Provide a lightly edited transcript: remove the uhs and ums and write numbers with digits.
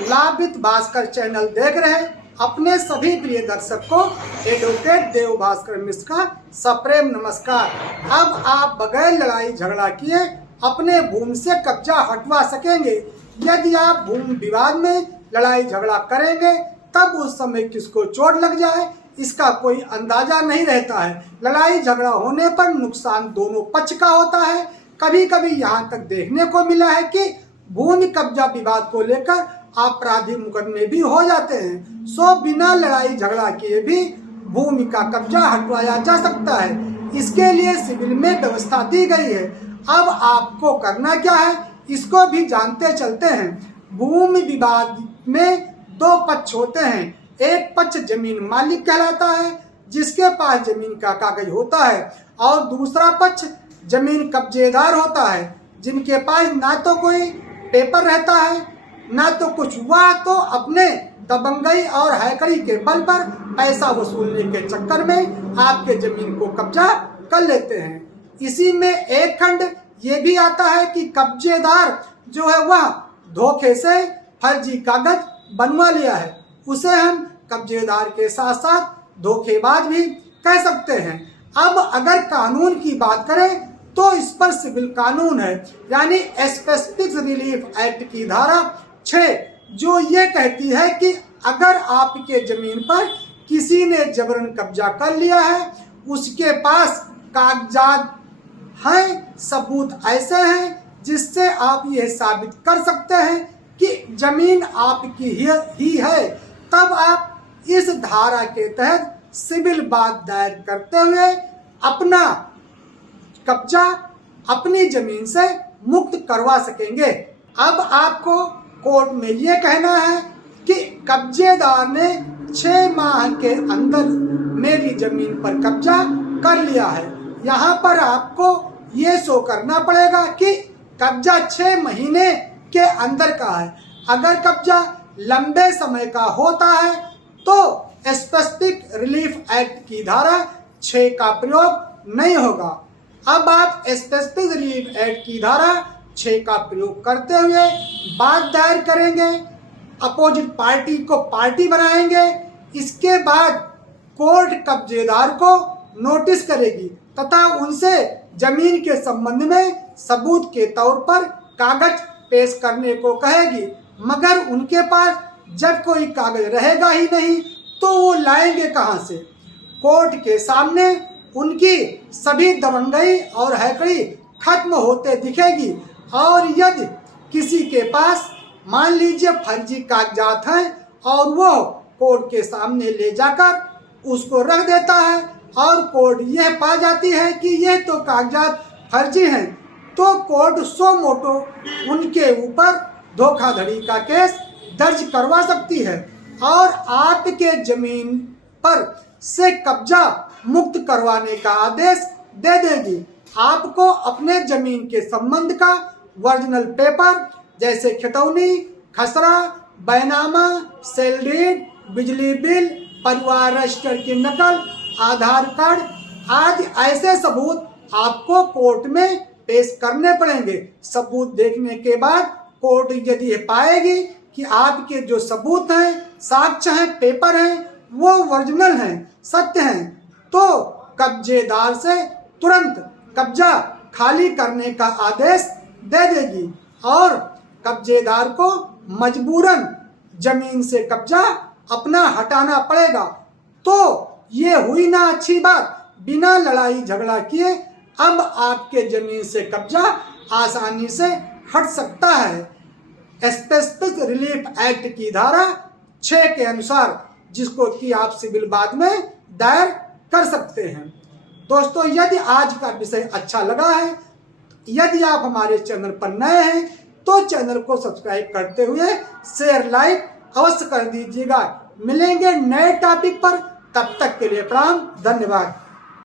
लाभित Bhaskar channel देख रहे अपने सभी प्रिय दर्शक को एडवोकेट देव भास्कर मिश्र का सप्रेम नमस्कार। अब आप बगैर लड़ाई झगड़ा किए अपने भूमि से कब्जा हटवा सकेंगे। यदि आप भूमि विवाद में लड़ाई झगड़ा करेंगे तब उस समय किसको चोट लग जाए इसका कोई अंदाजा नहीं रहता है। लड़ाई झगड़ा होने पर नुकसान दोनों पक्ष का होता है। कभी कभी यहाँ तक देखने को मिला है कि भूमि कब्जा विवाद को लेकर आपराधिक मुकदमे भी हो जाते हैं। सो बिना लड़ाई झगड़ा किए भी भूमि का कब्जा हटवाया जा सकता है। इसके लिए सिविल में व्यवस्था दी गई है। अब आपको करना क्या है इसको भी जानते चलते हैं। भूमि विवाद में दो पक्ष होते हैं। एक पक्ष जमीन मालिक कहलाता है जिसके पास जमीन का कागज होता है, और दूसरा पक्ष जमीन कब्जेदार होता है जिनके पास ना तो कोई पेपर रहता है ना तो कुछ हुआ, तो अपने दबंगई और हैकड़ी के बल पर पैसा वसूलने के चक्कर में आपके जमीन को कब्जा कर लेते हैं। इसी में एक खंड ये भी आता है कि कब्जेदार जो है वह धोखे से फर्जी कागज बनवा लिया है, उसे हम कब्जेदार के साथ साथ धोखेबाज भी कह सकते हैं। अब अगर कानून की बात करें तो इस पर सिविल कानून है, यानी स्पेसिफिक रिलीफ एक्ट की धारा 6 जो ये कहती है कि अगर आपके जमीन पर किसी ने जबरन कब्जा कर लिया है, उसके पास कागजात हैं, सबूत ऐसे हैं जिससे आप ये साबित कर सकते हैं कि जमीन आपकी ही है, तब आप इस धारा के तहत सिविल बात दायर करते हुए अपना कब्जा अपनी जमीन से मुक्त करवा सकेंगे। अब आपको कोर्ट में ये कहना है कि कब्जेदार ने 6 माह के अंदर मेरी जमीन पर कब्जा कर लिया है। यहाँ पर आपको ये शो करना पड़ेगा कि कब्जा 6 महीने के अंदर का है। अगर कब्जा लंबे समय का होता है तो स्पेसिफिक रिलीफ एक्ट की धारा 6 का प्रयोग नहीं होगा। अब आप स्पेसिफिक रिलीफ एक्ट की धारा 6 का प्रयोग करते हुए बात दायर करेंगे, अपोजिट पार्टी को पार्टी बनाएंगे। इसके बाद कोर्ट कब्जेदार को नोटिस करेगी तथा उनसे जमीन के संबंध में सबूत के तौर पर कागज पेश करने को कहेगी, मगर उनके पास जब कोई कागज रहेगा ही नहीं तो वो लाएंगे कहाँ से। कोर्ट के सामने उनकी सभी दबंगई और हैकड़ी खत्म होते दिखेगी, और यदि किसी के पास मान लीजिए फर्जी कागजात हैं और वो कोर्ट के सामने ले जाकर उसको रख देता है और कोर्ट यह पा जाती है कि यह तो कागजात फर्जी हैं, तो कोर्ट सो मोटो उनके ऊपर धोखाधड़ी का केस दर्ज करवा सकती है और आपके जमीन पर से कब्जा मुक्त करवाने का आदेश दे देगी। आपको अपने जमीन के संबंध का ओरिजिनल पेपर जैसे खतौनी, खसरा, बैनामा, सेल डीड, बिजली बिल, परिवार रजिस्टर की नकल, आधार कार्ड आदि ऐसे सबूत आपको कोर्ट में पेश करने पड़ेंगे। सबूत देखने के बाद कोर्ट यदि पाएगी कि आपके जो सबूत हैं, साक्ष्य हैं, पेपर हैं वो ओरिजिनल हैं, सत्य हैं, तो कब्जेदार से तुरंत कब्जा खाली करने का आदेश दे देगी और कब्जेदार को मजबूरन जमीन से कब्जा अपना हटाना पड़ेगा। तो ये हुई ना अच्छी बात, बिना लड़ाई झगड़ा किए अब आपके जमीन से कब्जा आसानी से हट सकता है। स्पेसिफिक रिलीफ एक्ट की धारा 6 के अनुसार, जिसको कि आप सिविल बाद में दायर कर सकते हैं। दोस्तों, यदि आज का विषय अच्छा लगा है, यदि आप हमारे चैनल पर नए हैं तो चैनल को सब्सक्राइब करते हुए शेयर लाइक अवश्य कर दीजिएगा। मिलेंगे नए टॉपिक पर, तब तक के लिए प्रणाम, धन्यवाद।